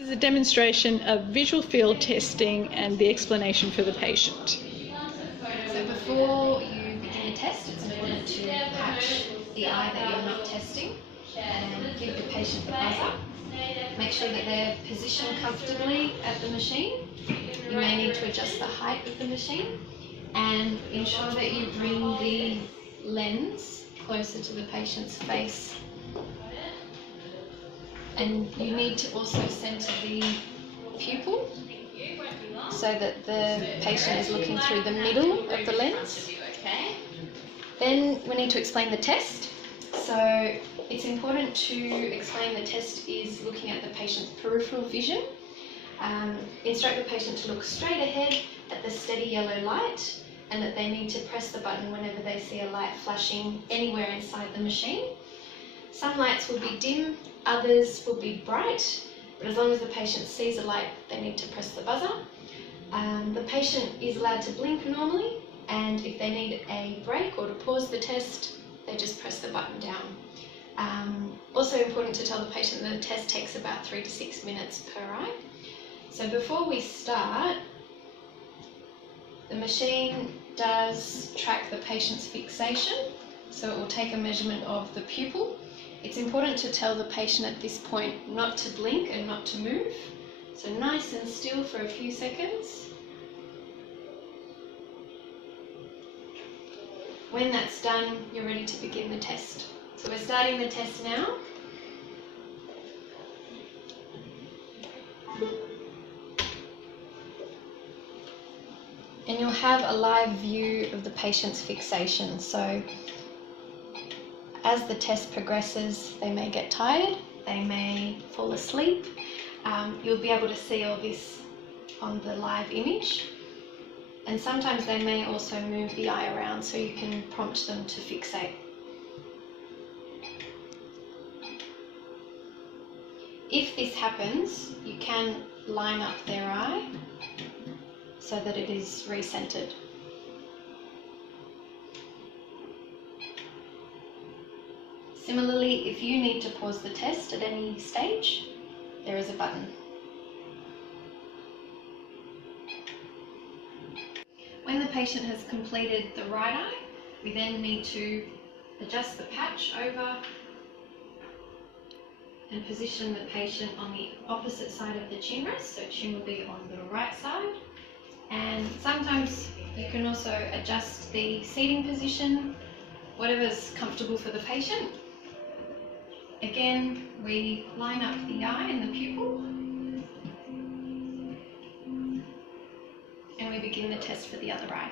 This is a demonstration of visual field testing and the explanation for the patient. So before you begin the test, it's important to patch the eye that you're not testing and give the patient the buzzer. Make sure that they're positioned comfortably at the machine. You may need to adjust the height of the machine and ensure that you bring the lens closer to the patient's face. And you need to also center the pupil so that the patient is looking through the middle of the lens. Then we need to explain the test. So it's important to explain the test is looking at the patient's peripheral vision. Instruct the patient to look straight ahead at the steady yellow light and that they need to press the button whenever they see a light flashing anywhere inside the machine. Some lights will be dim, others will be bright, but as long as the patient sees a light, they need to press the buzzer. The patient is allowed to blink normally, and if they need a break or to pause the test, they just press the button down. Also important to tell the patient that the test takes about 3 to 6 minutes per eye. So before we start, the machine does track the patient's fixation, so it will take a measurement of the pupil. It's important to tell the patient at this point not to blink and not to move. So nice and still for a few seconds. When that's done, you're ready to begin the test. So we're starting the test now. And you'll have a live view of the patient's fixation. So as the test progresses, they may get tired, they may fall asleep. You'll be able to see all this on the live image. And sometimes they may also move the eye around so you can prompt them to fixate. If this happens, you can line up their eye so that it is recentered. Similarly, if you need to pause the test at any stage, there is a button. When the patient has completed the right eye, we then need to adjust the patch over and position the patient on the opposite side of the chin rest, so chin will be on the right side. And sometimes you can also adjust the seating position, whatever's comfortable for the patient. Again, we line up the eye and the pupil, and we begin the test for the other eye.